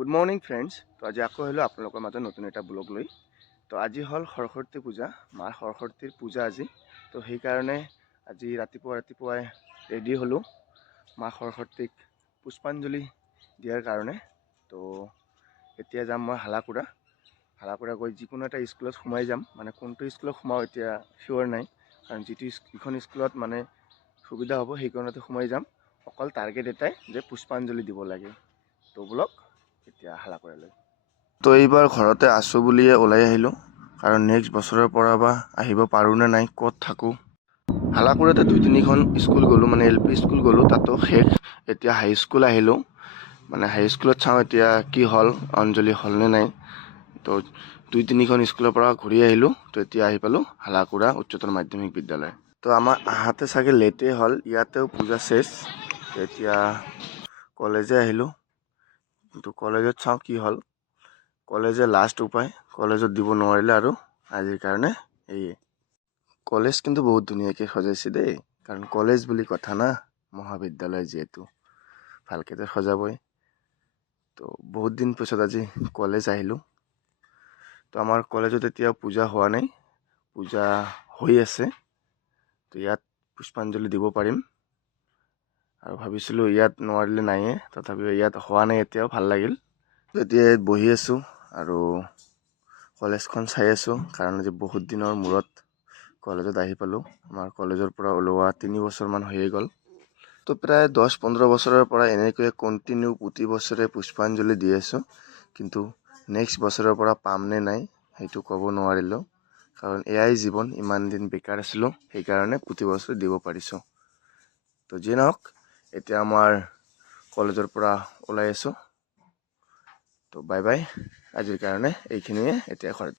Good morning friends. তো আজি আকৌ আহিলোঁ আপোনালোকৰ মাজত নতুন এটা ব্লগ লৈ। তো আজি হ'ল সৰস্বতী পূজা, মাৰ সৰস্বতীৰ পূজা আজি। তো সেইকাৰণে আজি ৰাতিপুৱাই ৰেডি হ'লোঁ মা সৰস্বতীক পুষ্পাঞ্জলি দিয়াৰ কাৰণে। তো এতিয়া যাম মই হালাকুৰা গৈ যিকোনো এটা স্কুলত সোমাই যাম। মানে কোনটো স্কুলত সোমাওঁ এতিয়া চিয়'ৰ নাই, কাৰণ যিখন স্কুলত মানে সুবিধা হ'ব সেইখনতে সোমাই যাম। অকল টাৰ্গেট এটাই যে পুষ্পাঞ্জলি দিব লাগে। তো ব্লগ এতিয়া হালাকুৰালৈ। তো এইবাৰ ঘৰতে আছোঁ বুলিয়ে ওলাই আহিলোঁ, কাৰণ নেক্সট বছৰৰ পৰা বা আহিব পাৰোঁ নে নাই, ক'ত থাকোঁ। হালাকুৰাতে 2-3খন স্কুল গ'লোঁ, মানে LP স্কুল গ'লোঁ, তাতো শেষ। এতিয়া হাই স্কুল আহিলোঁ, মানে হাই স্কুলত চাওঁ এতিয়া কি হ'ল, অঞ্জলি হ'ল নে নাই। তো 2-3খন স্কুলৰ পৰা ঘূৰি আহিলোঁ। তো এতিয়া আহি পালোঁ হালাকুৰা উচ্চতৰ মাধ্যমিক বিদ্যালয়। তো আমাৰ আহাতে চাগে লেটেই হ'ল, ইয়াতেও পূজা শেষ। এতিয়া কলেজে আহিলোঁ, কিন্তু কলেজত চাওঁ কি হ'ল। কলেজে লাষ্ট উপায়, কলেজত দিব নোৱাৰিলে আৰু আজিৰ কাৰণে এয়ে। কলেজ কিন্তু বহুত ধুনীয়াকৈ সজাইছে দেই, কাৰণ কলেজ বুলি কথা না, মহাবিদ্যালয় যিহেতু ভালকৈ সজাবই। তো বহুত দিন পিছত আজি কলেজ আহিলোঁ। তো আমাৰ কলেজত এতিয়া পূজা হোৱা নাই, পূজা হৈ আছে। তো ইয়াত পুষ্পাঞ্জলি দিব পাৰিম, আৰু ভাবিছিলোঁ ইয়াত নোৱাৰিলে নাইয়ে, তথাপিও ইয়াত হোৱা নাই এতিয়াও ভাল লাগিল। এতিয়া বহি আছোঁ আৰু কলেজখন চাই আছোঁ, কাৰণ আজি বহুত দিনৰ মূৰত কলেজত আহি পালোঁ। আমাৰ কলেজৰ পৰা ওলোৱা 3 বছৰমান হৈয়ে গ'ল। তো প্ৰায় 10-15 বছৰৰ পৰা এনেকৈয়ে কণ্টিনিউ প্ৰতি বছৰে পুষ্পাঞ্জলি দি আছোঁ, কিন্তু নেক্সট বছৰৰ পৰা পাম নে নাই সেইটো ক'ব নোৱাৰিলোঁ, কাৰণ এয়াই জীৱন। ইমান দিন বেকাৰ আছিলোঁ, সেইকাৰণে প্ৰতি বছৰে দিব পাৰিছোঁ। তো যিয়ে নহওক, এতিয়া আমাৰ কলেজৰ পৰা ওলাই আছোঁ। তো বাই বাই, আজিৰ কাৰণে এইখিনিয়ে। এতিয়া ঘৰত